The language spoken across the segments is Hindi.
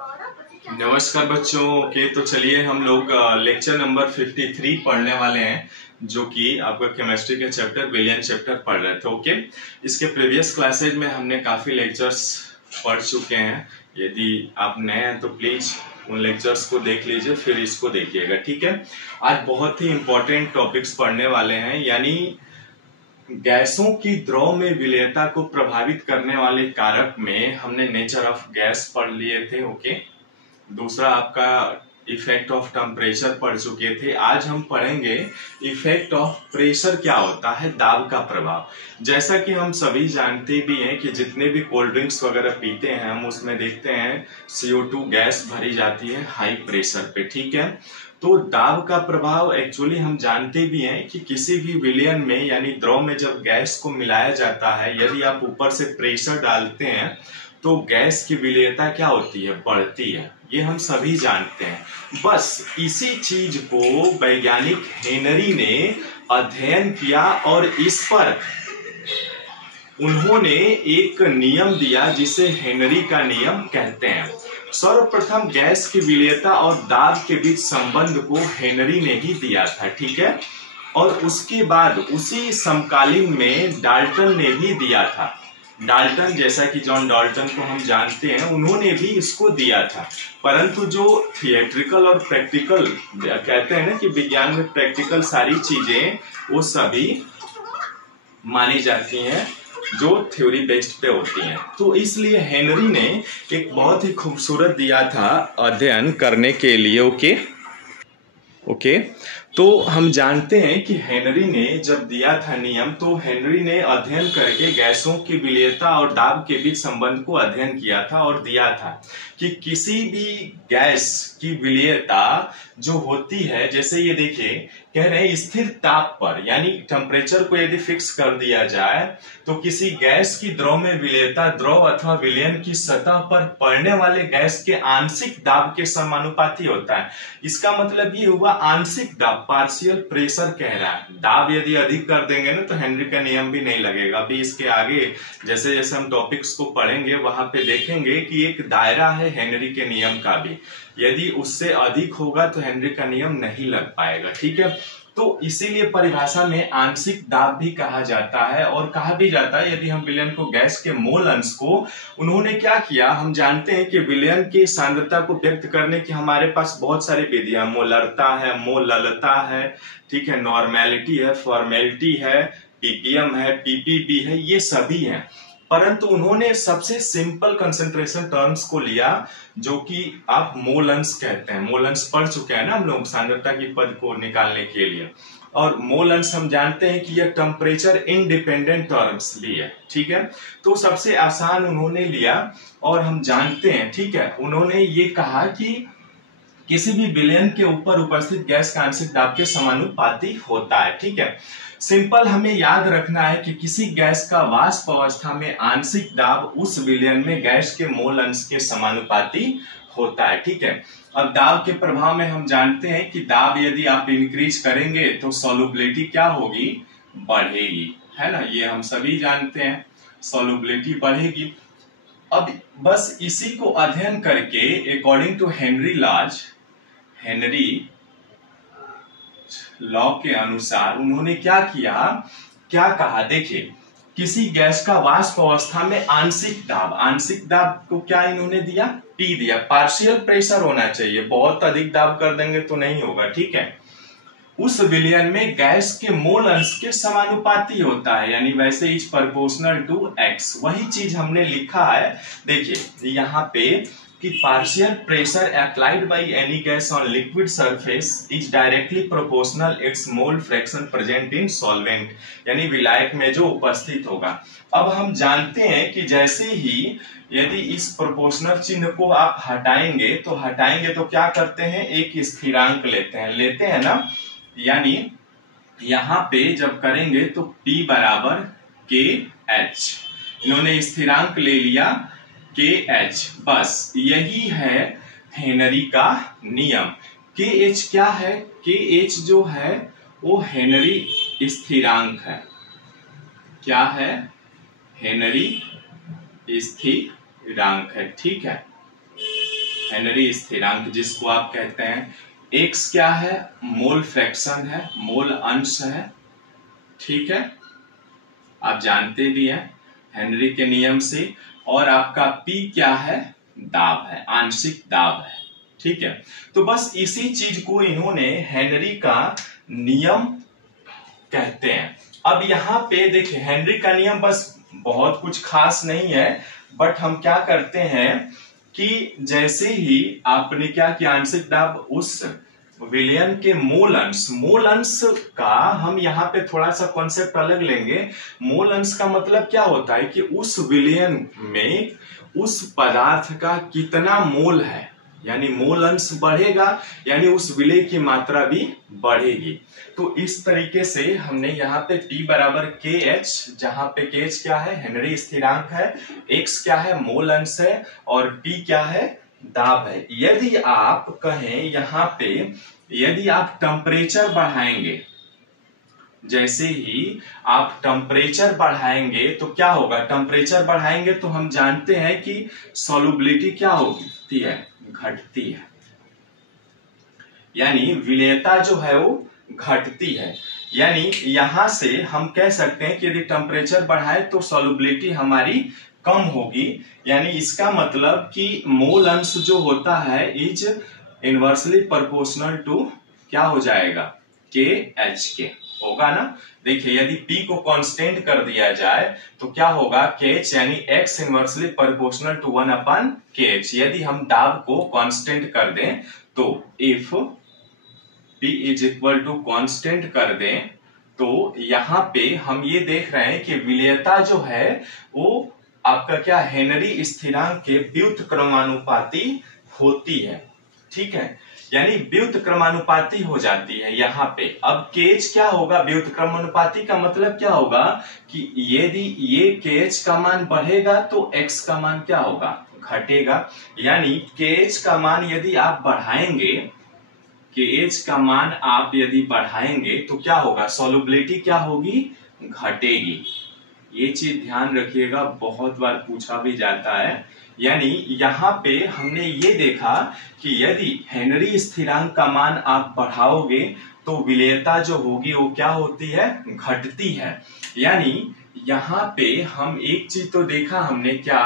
नमस्कार बच्चों। ओके, तो चलिए हम लोग लेक्चर नंबर 53 पढ़ने वाले हैं, जो कि आपका केमिस्ट्री के चैप्टर विलियन चैप्टर पढ़ रहे थे। ओके, इसके प्रीवियस क्लासेज में हमने काफ़ी लेक्चर्स पढ़ चुके हैं। यदि आप नए हैं तो प्लीज़ उन लेक्चर्स को देख लीजिए, फिर इसको देखिएगा। ठीक है, आज बहुत ही इंपॉर्टेंट टॉपिक्स पढ़ने वाले हैं, यानी गैसों की द्रव में विलेयता को प्रभावित करने वाले कारक में हमने नेचर ऑफ गैस पढ़ लिए थे। ओके, दूसरा आपका इफेक्ट ऑफ टेम्परेचर पढ़ चुके थे। आज हम पढ़ेंगे इफेक्ट ऑफ प्रेशर, क्या होता है, दाब का प्रभाव। जैसा कि हम सभी जानते भी हैं कि जितने भी कोल्ड ड्रिंक्स वगैरह पीते हैं हम उसमें देखते हैं CO2 गैस भरी जाती है हाई प्रेशर पे। ठीक है, तो दाब का प्रभाव एक्चुअली हम जानते भी हैं कि किसी भी विलयन में यानी द्रव में जब गैस को मिलाया जाता है, यदि आप ऊपर से प्रेशर डालते हैं तो गैस की विलेयता क्या होती है, बढ़ती है। ये हम सभी जानते हैं। बस इसी चीज को वैज्ञानिक हेनरी ने अध्ययन किया और इस पर उन्होंने एक नियम दिया जिसे हेनरी का नियम कहते हैं। सर्वप्रथम गैस की विलेयता और दाब के बीच संबंध को हेनरी ने ही दिया था। ठीक है, और उसके बाद उसी समकालीन में डाल्टन ने भी दिया था। डाल्टन, जैसा कि जॉन डाल्टन को हम जानते हैं, उन्होंने भी इसको दिया था। परंतु जो थिएट्रिकल और प्रैक्टिकल कहते हैं ना कि विज्ञान में प्रैक्टिकल सारी चीजें वो सभी मानी जाती हैं जो थ्योरी बेस्ड पे होती हैं। तो इसलिए हेनरी ने एक बहुत ही खूबसूरत दिया था अध्ययन करने के लिए। ओके, तो हम जानते हैं कि हेनरी ने जब दिया था नियम, तो हेनरी ने अध्ययन करके गैसों की विलेयता और दाब के बीच संबंध को अध्ययन किया था और दिया था कि किसी भी गैस की विलेयता जो होती है, जैसे ये देखिए कह रहे हैं स्थिर ताप पर, यानी टेम्परेचर को यदि फिक्स कर दिया जाए तो किसी गैस की द्रव में विलेयता द्रव अथवा विलयन की सतह पर पड़ने वाले गैस के आंशिक दाब के समानुपाती होता है। इसका मतलब ये हुआ आंशिक दाब, पार्शियल प्रेशर कह रहा है। दाब यदि अधिक कर देंगे ना तो हेनरी का नियम भी नहीं लगेगा। अभी इसके आगे जैसे जैसे हम टॉपिक्स को पढ़ेंगे वहां पे देखेंगे कि एक दायरा है हेनरी के नियम का भी, यदि उससे अधिक होगा तो हेनरी का नियम नहीं लग पाएगा। ठीक है, तो इसीलिए परिभाषा में आंशिक दाब भी कहा जाता है और कहा भी जाता है यदि हम विलयन को गैस के मोल अंश को, उन्होंने क्या किया, हम जानते हैं कि विलयन की सांद्रता को व्यक्त करने की हमारे पास बहुत सारी विधियां, मोलरता है, मोललता है, ठीक है, नॉर्मेलिटी है, फॉर्मेलिटी है, पीपीएम है, पीपीबी है, ये सभी हैं। परंतु उन्होंने सबसे सिंपल कंसंट्रेशन टर्म्स को लिया जो कि आप मोल अंश कहते हैं। मोल अंश पढ़ चुके हैं ना हम लोग सांद्रता की पद को निकालने के लिए, और मोल अंश हम जानते हैं कि यह टेम्परेचर इंडिपेंडेंट टर्म्स लिए। ठीक है, तो सबसे आसान उन्होंने लिया और हम जानते हैं, ठीक है, उन्होंने ये कहा कि किसी भी विलयन के ऊपर उपस्थित गैस का आंशिक दाब के समानुपाती होता है। ठीक है, सिंपल हमें याद रखना है कि किसी गैस का वाष्प अवस्था में आंशिक दाब उस विलयन में गैस के मोल अंश के समानुपाती होता है। ठीक है, अब दाब के प्रभाव में हम जानते हैं कि दाब यदि आप इंक्रीज करेंगे तो सॉल्युबिलिटी क्या होगी, बढ़ेगी, है ना, ये हम सभी जानते हैं, सॉल्युबिलिटी बढ़ेगी। अब बस इसी को अध्ययन करके अकॉर्डिंग टू हेनरी लॉ के अनुसार उन्होंने क्या किया, क्या कहा, देखिए किसी गैस का वाष्प अवस्था में आंशिक दाब को क्या इन्होंने दिया, P दिया। पार्शियल प्रेशर होना चाहिए, बहुत अधिक दाब कर देंगे तो नहीं होगा। ठीक है, उस विलयन में गैस के मोल अंश के समानुपाती होता है, यानी वैसे इज प्रोपोर्शनल टू X। वही चीज हमने लिखा है, देखिए यहाँ पे कि partial pressure applied by any gas on liquid surface is directly proportional it's mole fraction present in solvent, यानी विलायक में जो उपस्थित होगा। अब हम जानते हैं कि जैसे ही यदि इस प्रोपोर्शनल चिन्ह को आप हटाएंगे तो क्या करते हैं, एक स्थिरांक लेते हैं ना, यानी यहां पे जब करेंगे तो P बराबर KH, इन्होंने स्थिरांक ले लिया KH। बस यही है हेनरी का नियम। KH क्या है, KH जो है वो हेनरी स्थिरांक है। क्या है, हेनरी स्थिरांक है। ठीक है, हेनरी स्थिरांक जिसको आप कहते हैं, x क्या है, मोल फ्रैक्शन है, मोल अंश है, ठीक है, आप जानते भी हैं हेनरी के नियम से। और आपका p क्या है, दाब है, आंशिक दाब है, ठीक है। तो बस इसी चीज को इन्होंने हेनरी का नियम कहते हैं। अब यहाँ पे देखिए हेनरी का नियम बस बहुत कुछ खास नहीं है, बट हम क्या करते हैं कि जैसे ही आपने क्या किया, आंशिक दाब उस विलयन के मूल अंश का हम यहाँ पे थोड़ा सा कॉन्सेप्ट अलग लेंगे। मूल अंश का मतलब क्या होता है कि उस विलयन में उस पदार्थ का कितना मोल है, यानी मोल अंश बढ़ेगा यानी उस विलय की मात्रा भी बढ़ेगी। तो इस तरीके से हमने यहाँ पे T बराबर KH, जहां पे KH क्या है, हेनरी स्थिरांक है, X क्या है, मोल अंश है, और P क्या है, दाब है। यदि आप कहें यहाँ पे यदि आप टेम्परेचर बढ़ाएंगे, जैसे ही आप टेम्परेचर बढ़ाएंगे तो क्या होगा, टेम्परेचर बढ़ाएंगे तो हम जानते हैं कि सॉल्युबिलिटी क्या होती है, घटती है, यानी विलेयता जो है वो घटती है। यानी यहां से हम कह सकते हैं कि यदि टेम्परेचर बढ़ाए तो सॉल्युबिलिटी हमारी कम होगी, यानी इसका मतलब कि मोल अंश जो होता है इज इनवर्सली प्रोपोर्शनल टू क्या हो जाएगा, KH के होगा ना। देखिए यदि P को कांस्टेंट कर दिया जाए तो क्या होगा, KH यानी X inversely proportional to 1/KH। यदि हम दाब को कांस्टेंट कर दें तो if P is equal to constant कर दें तो यहाँ पे हम ये देख रहे हैं कि विलेयता जो है वो आपका क्या, हेनरी स्थिरांक के व्युत्क्रमानुपाती होती है, ठीक है, यानी व्युत्क्रमानुपाती हो जाती है यहाँ पे। अब KH क्या होगा, व्युत्क्रमानुपाती का मतलब क्या होगा कि यदि ये KH का मान बढ़ेगा तो X का मान क्या होगा, घटेगा। यानी KH का मान यदि आप बढ़ाएंगे, KH का मान आप यदि बढ़ाएंगे तो क्या होगा, सॉल्युबिलिटी क्या होगी, घटेगी। ये चीज ध्यान रखिएगा, बहुत बार पूछा भी जाता है। यानी यहाँ पे हमने ये देखा कि यदि हेनरी स्थिरांक का मान आप बढ़ाओगे तो विलेयता जो होगी वो क्या होती है, घटती है। यानी यहाँ पे हम एक चीज तो देखा हमने क्या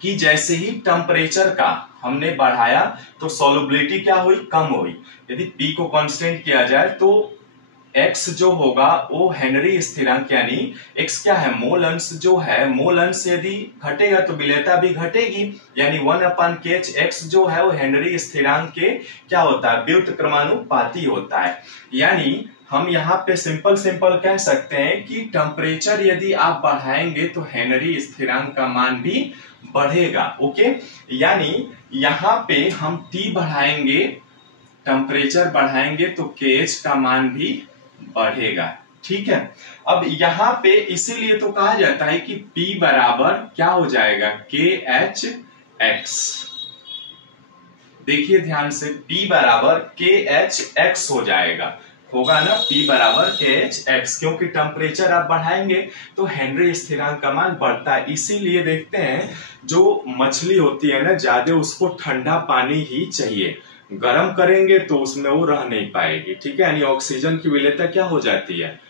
कि जैसे ही टेम्परेचर का हमने बढ़ाया तो सॉल्युबिलिटी क्या हुई, कम हुई। यदि P को कांस्टेंट किया जाए तो X जो होगा वो हेनरी स्थिरांक यानी X क्या है, मोल अंश जो है, मोल अंश यदि घटेगा तो विलेयता भी घटेगी, यानी 1/KH X जो है वो हेनरी स्थिरांक के क्या होता है, व्युत्क्रमानुपाती होता है। यानी हम यहाँ पे सिंपल कह सकते हैं कि टेम्परेचर यदि आप बढ़ाएंगे तो हेनरी स्थिरांक का मान भी बढ़ेगा। ओके, यानी यहाँ पे हम T बढ़ाएंगे, टेम्परेचर बढ़ाएंगे तो KH का मान भी बढ़ेगा, ठीक है। अब यहाँ पे इसीलिए तो कहा जाता है कि P बराबर क्या हो जाएगा, KHX। देखिए ध्यान से, P बराबर KHX हो जाएगा, होगा ना, P बराबर KHX, क्योंकि टेम्परेचर आप बढ़ाएंगे तो हेनरी स्थिरांक का मान बढ़ता है। इसीलिए देखते हैं जो मछली होती है ना, ज्यादा उसको ठंडा पानी ही चाहिए, गर्म करेंगे तो उसमें वो रह नहीं पाएगी, ठीक है, यानी ऑक्सीजन की विलेयता क्या हो जाती है,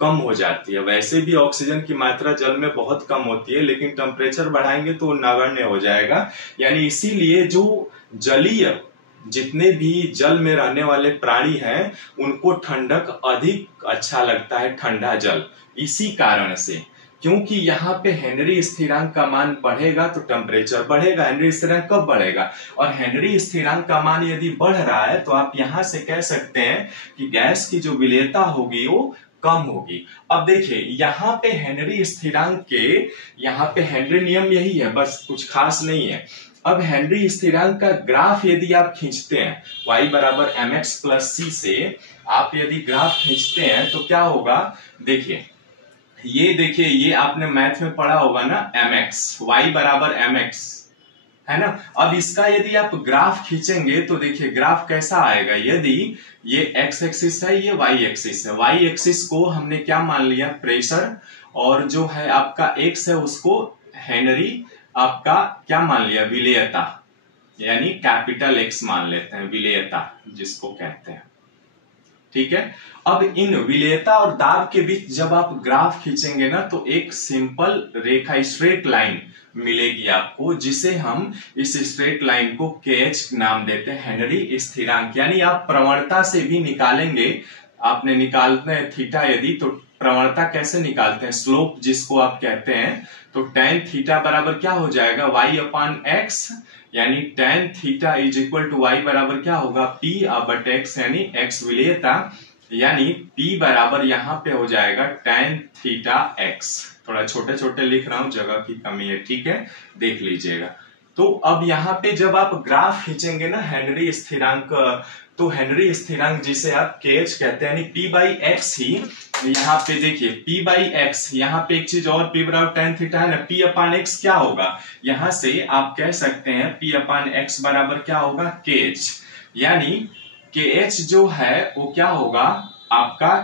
कम हो जाती है। वैसे भी ऑक्सीजन की मात्रा जल में बहुत कम होती है, लेकिन टेम्परेचर बढ़ाएंगे तो नगण्य हो जाएगा। यानी इसीलिए जो जलीय जितने भी जल में रहने वाले प्राणी हैं उनको ठंडक अधिक अच्छा लगता है, ठंडा जल, इसी कारण से, क्योंकि यहाँ पे हेनरी स्थिरांक का मान बढ़ेगा तो टेम्परेचर बढ़ेगा। हेनरी स्थिरांक कब बढ़ेगा, और हेनरी स्थिरांक का मान यदि बढ़ रहा है तो आप यहाँ से कह सकते हैं कि गैस की जो विलेयता होगी वो कम होगी। अब देखिए यहाँ पे हेनरी स्थिरांक के, यहाँ पे हेनरी नियम यही है, बस कुछ खास नहीं है। अब हेनरी स्थिरांक का ग्राफ यदि आप खींचते हैं y बराबर mx प्लस c से, आप यदि ग्राफ खींचते हैं तो क्या होगा, देखिए ये आपने मैथ में पढ़ा होगा ना, mx, y बराबर mx है ना। अब इसका यदि आप ग्राफ खींचेंगे तो देखिए ग्राफ कैसा आएगा, यदि ये x एक्सिस है, ये y एक्सिस है, y एक्सिस को हमने क्या मान लिया, प्रेशर, और जो है आपका x है उसको हेनरी आपका क्या मान लिया, विलेयता, यानी कैपिटल एक्स मान लेते हैं, विलेयता जिसको कहते हैं। ठीक है, अब इन विलेयता और दाब के बीच जब आप ग्राफ खींचेंगे ना तो एक सिंपल रेखा, स्ट्रेट लाइन मिलेगी आपको, जिसे हम इस स्ट्रेट लाइन को KH नाम देते हैं, हेनरी स्थिरांक। यानी आप प्रवणता से भी निकालेंगे, आपने निकालते हैं थीटा यदि, तो प्रवणता कैसे निकालते हैं, स्लोप जिसको आप कहते हैं, तो tan थीटा बराबर क्या हो जाएगा, y/x, यानी tan theta is equal to y बराबर क्या होगा, p/x, यानी x विलेयता, यानी p बराबर यहाँ पे हो जाएगा tan थीटा x। थोड़ा छोटे छोटे लिख रहा हूं, जगह की कमी है, ठीक है, देख लीजिएगा। तो अब यहाँ पे जब आप ग्राफ खींचेंगे ना हेनरी स्थिरांक, तो हेनरी स्थिरांक जिसे आप KH कहते हैं, यानी p/x ही, यहाँ पे देखिए p/x, यहाँ पे एक चीज और, p बराबर tan थीटा है ना, p/x क्या होगा, यहाँ से आप कह सकते हैं p/x बराबर क्या होगा, KH, यानी KH जो है वो क्या होगा आपका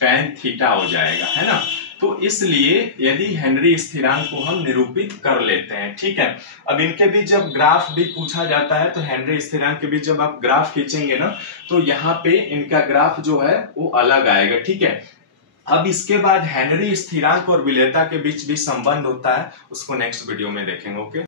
tan थीटा हो जाएगा, है ना। तो इसलिए यदि हेनरी स्थिरांक को हम निरूपित कर लेते हैं, ठीक है। अब इनके बीच जब ग्राफ भी पूछा जाता है तो हेनरी स्थिरांक के बीच जब आप ग्राफ खींचेंगे ना तो यहाँ पे इनका ग्राफ जो है वो अलग आएगा, ठीक है। अब इसके बाद हेनरी स्थिरांक और विलेयता के बीच भी संबंध होता है, उसको नेक्स्ट वीडियो में देखेंगे। ओके।